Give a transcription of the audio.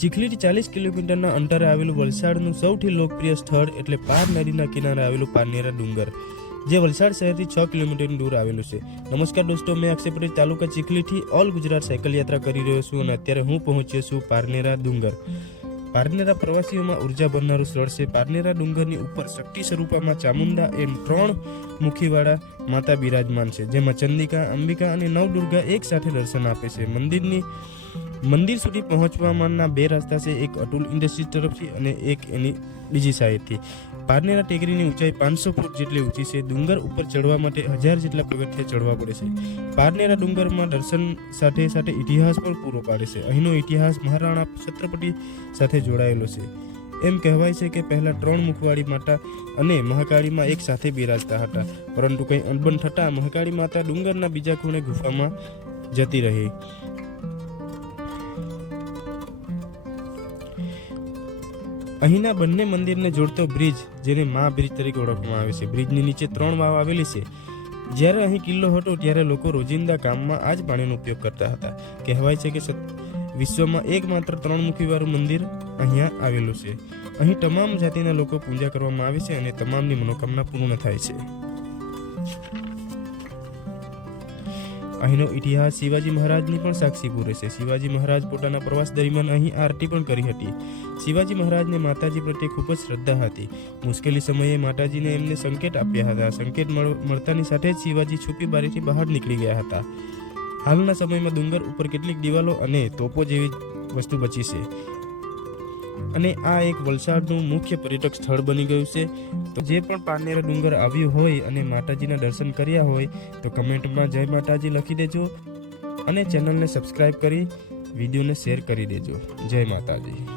ચીખલીથી ચાલીસ કિલોમીટરના અંતરે આવેલું વલસાડનું સૌથી લોકપ્રિય સ્થળ એટલે પાર નદીના કિનારે આવેલું પારનેરા ડુંગર, જે વલસાડ શહેરથી છ કિલોમીટરની દૂર આવેલું છે. નમસ્કાર દોસ્તો, મેં અક્ષય તાલુકા ચીખલીથી ઓલ ગુજરાત સાયકલ યાત્રા કરી રહ્યો છું અને અત્યારે હું પહોંચ્યો છું પારનેરા ડુંગર. પારનેરા પ્રવાસીઓમાં ઊર્જા ભરનારું સ્થળ છે. પારનેરા ડુંગરની ઉપર શક્તિ સ્વરૂપમાં ચામુંડા એમ ત્રણ મુખીવાળા માતા બિરાજમાન છે, જેમાં ચંદિકા, અંબિકા અને નવદુર્ગા એક સાથે દર્શન આપે છે. મંદિરની મંદિર સુધી પહોંચવામાંના બે રસ્તા છે, એક અતુલ ઇન્ડસ્ટ્રીઝ તરફથી અને એક એની બીજી સાઈડથી. પારનેરા ટેકરીની ઊંચાઈ પાંચસો ફૂટ જેટલી ઊંચી છે, ડુંગર ઉપર ચડવા માટે હજાર જેટલા પગથિયા ચડવા પડે છે. પારનેરા ડુંગરમાં દર્શન સાથે સાથે ઇતિહાસ પણ પૂરો પાડે છે. અહીંનો ઇતિહાસ મહારાણા છત્રપતિ સાથે જોડાયેલો છે. એમ કહેવાય છે કે પહેલાં ત્રણ મુખવાળી માતા અને મહાકાળીમાં એક સાથે બિરાજતા હતા. પરંતુ કંઈ અનબન થતાં મહાકાળી માતા ડુંગરના બીજા ખૂણે ગુફામાં જતી રહી. અહીંના બંને મંદિરને જોડતો બ્રિજ, જેને મા બ્રિજ તરીકે ઓળખવામાં આવે છે. બ્રિજની નીચે ત્રણ વાવ આવેલી છે. જ્યારે અહીં કિલ્લો હતો, ત્યારે લોકો રોજિંદા કામમાં આ જ પાણીનો ઉપયોગ કરતા હતા. કહેવાય છે કે વિશ્વમાં એકમાત્ર ત્રણમુખીવાળું મંદિર અહીંયા આવેલું છે. અહીં તમામ જાતિના લોકો પૂજા કરવામાં આવે છે અને તમામની મનોકામના પૂર્ણ થાય છે. અહીંનો ઇતિહાસ શિવાજી મહારાજની પણ સાક્ષી પૂરે છે. શિવાજી મહારાજ પોતાના પ્રવાસ દરમિયાન અહીં આરતી પણ કરી હતી. શિવાજી મહારાજને માતાજી પ્રત્યે ખૂબ જ શ્રદ્ધા હતી. મુશ્કેલી સમયે માતાજીને એમને સંકેત આપ્યા હતા. સંકેત મળ- મળતાની સાથે જ શિવાજી છુપી બારીથી બહાર નીકળી ગયા હતા. હાલના સમયમાં ડુંગર ઉપર કેટલીક દિવાલો અને તોપો જેવી વસ્તુ બચી છે. અને આ એક વલસાડનું મુખ્ય પર્યટક સ્થળ બની ગયું છે. તો જે પણ પારનેરા ડુંગર આવ્યું હોય અને માતાજીના દર્શન કર્યા હોય, તો કમેન્ટમાં જય માતાજી લખી દેજો અને ચેનલને સબસ્ક્રાઈબ કરી, વિડીયોને શેર કરી દેજો. જય માતાજી.